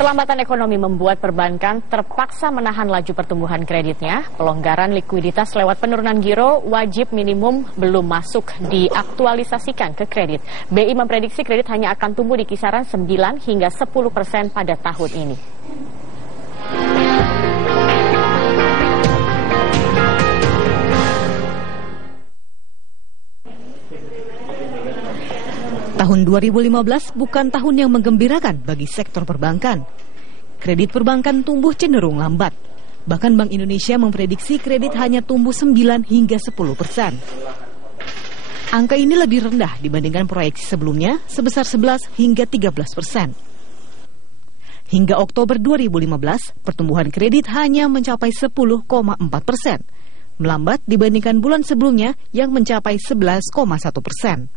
Perlambatan ekonomi membuat perbankan terpaksa menahan laju pertumbuhan kreditnya. Pelonggaran likuiditas lewat penurunan giro wajib minimum belum masuk diaktualisasikan ke kredit. BI memprediksi kredit hanya akan tumbuh di kisaran 9 hingga 10% pada tahun ini. Tahun 2015 bukan tahun yang menggembirakan bagi sektor perbankan. Kredit perbankan tumbuh cenderung lambat. Bahkan Bank Indonesia memprediksi kredit hanya tumbuh 9 hingga 10%. Angka ini lebih rendah dibandingkan proyeksi sebelumnya sebesar 11 hingga 13%. Hingga Oktober 2015, pertumbuhan kredit hanya mencapai 10,4%. Melambat dibandingkan bulan sebelumnya yang mencapai 11,1%.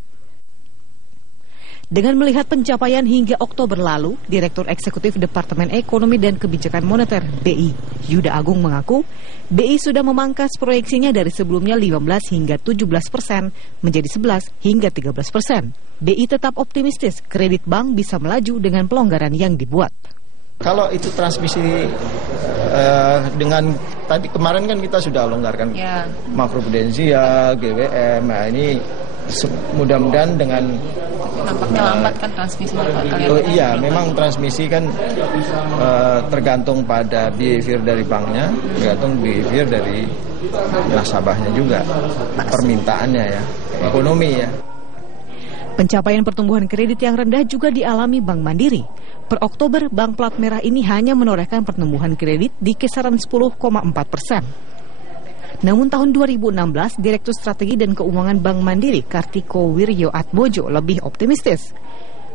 Dengan melihat pencapaian hingga Oktober lalu, Direktur Eksekutif Departemen Ekonomi dan Kebijakan Moneter BI, Yuda Agung mengaku, BI sudah memangkas proyeksinya dari sebelumnya 15 hingga 17% menjadi 11 hingga 13%. BI tetap optimistis kredit bank bisa melaju dengan pelonggaran yang dibuat. Kalau itu transmisi dengan tadi kemarin kan kita sudah longgarkan makroprudensial, GWM, nah ini mudah-mudahan dengan nampaknya lambat kan transmisinya Pak. Iya, memang transmisi kan tergantung pada behavior dari banknya, tergantung behavior dari nasabahnya juga, permintaannya ya, ekonomi ya. Pencapaian pertumbuhan kredit yang rendah juga dialami Bank Mandiri. Per Oktober, Bank Plat Merah ini hanya menorehkan pertumbuhan kredit di kisaran 10,4%. Namun tahun 2016, Direktur Strategi dan Keuangan Bank Mandiri Kartiko Wiryo Atbojo lebih optimistis.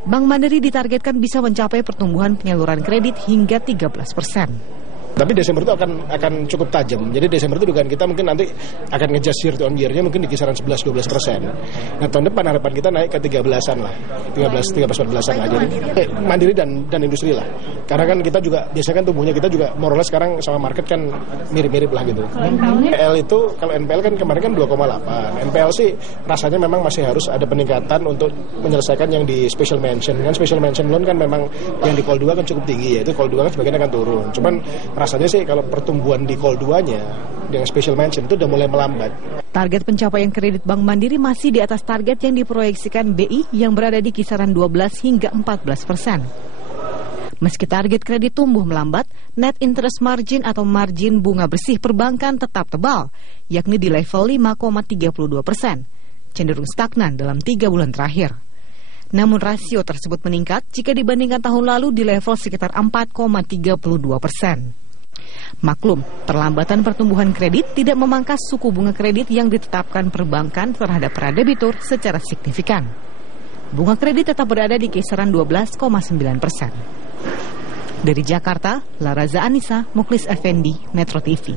Bank Mandiri ditargetkan bisa mencapai pertumbuhan penyaluran kredit hingga 13%. Tapi Desember itu akan cukup tajam. Jadi Desember itu dugaan kita mungkin nanti akan nge-adjust year on year-nya mungkin di kisaran 11-12%. Nah tahun depan harapan kita naik ke 13-an lah. 13-14%an lah. Jadi mandiri dan industri lah. Karena kan kita juga biasanya kan tumbuhnya kita juga more or less sekarang sama market kan mirip-mirip lah gitu. NPL itu kalau NPL kan kemarin kan 2,8. NPL sih rasanya memang masih harus ada peningkatan untuk menyelesaikan yang di special mention. Kan special mention loan kan memang yang di call 2 kan cukup tinggi ya. Itu call 2 kan sebagian akan turun. Cuman rasanya sih kalau pertumbuhan di call 2-nya dengan special mention itu udah mulai melambat. Target pencapaian kredit Bank Mandiri masih di atas target yang diproyeksikan BI yang berada di kisaran 12 hingga 14%. Meski target kredit tumbuh melambat, net interest margin atau margin bunga bersih perbankan tetap tebal, yakni di level 5,32%, cenderung stagnan dalam 3 bulan terakhir. Namun rasio tersebut meningkat jika dibandingkan tahun lalu di level sekitar 4,32%. Maklum, perlambatan pertumbuhan kredit tidak memangkas suku bunga kredit yang ditetapkan perbankan terhadap para debitur secara signifikan. Bunga kredit tetap berada di kisaran 12,9%. Dari Jakarta, Laraza Anissa, Mukhlis Effendi, Metro TV.